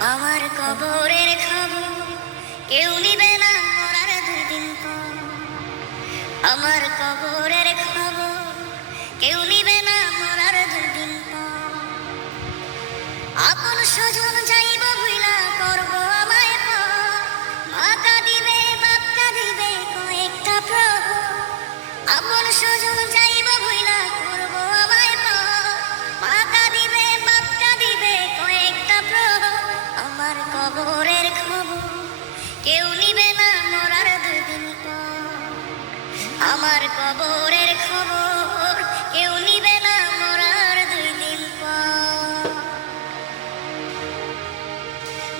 আমার কবরের খবর কেউ নিবে না মরার 2 দিন পর। আমার কবরের খবর কেউ নিবে না মরার 2 দিন পর। আপন স্বজন যাইব ভুইলা করব আমায় পর। মা কাঁদিবে বাপ কাঁদিবে কয়েকটা প্রহর। আপন স্বজন যাইব ভুইলা করব আমায় পর। মা কাঁদিবে বাপ কাঁদিবে কয়েকটা প্রহর। আমার কবরের খবর কেউ নিবে না মরার 2 দিন পর। আমার কবরের খবর কেউ নিবে না মরার 2 দিন পর।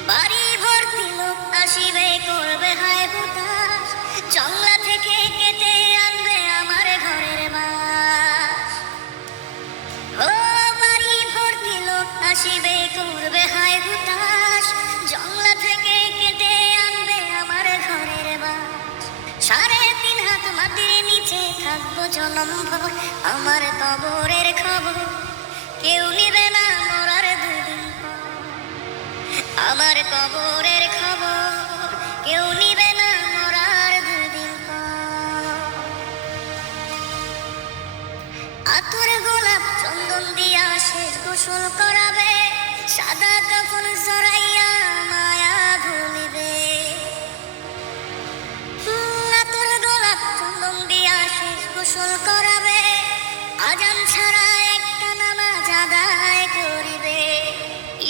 বাড়ি ভর্তি লোক আসিবে করবে হায় হুতাশ। জংলা থেকে কেটে আনবে আমার ঘরের বাস। ও বাড়ি ভর্তি লোক আসিবে করবে হায় হুতাশ। জংলা থেকে কেটে আনবে আমার ঘরের বাস। 3.5 হাত মাটির নিচে থাকবো জনম ভর। আমার কবরের খবর কেউ নিবে না মরার 2 দিন পর। আমার কবরের খবর কেউ নিবে না মরার 2 দিন পর। আতর গোলাপ চন্দন দিয়া শেষ গোসল করাবে। সাদা কাফন জড়াইয়া মায়া ভুলিবে। আতর গোলাপ চন্দন দিয়া শেষ গোসল করাবে। আজান ছাড়া একটা নামাজ আদায় করিবে।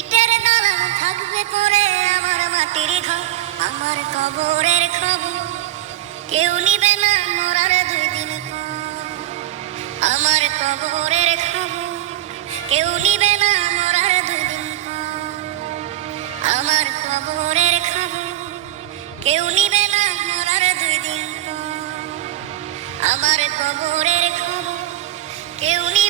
ইটের দালান থাকবে পরে আমার মাটির ঘর। আমার কবরের খবর কেউ নিবে না মরার 2 দিন পর। আমার কবরের খবর কেউ নিবে না মরার 2 দিন পর। আমার কবরের খবর কেউ নিবে না মরার 2 দিন পর। আমার কবরের খবর কেউ নিবে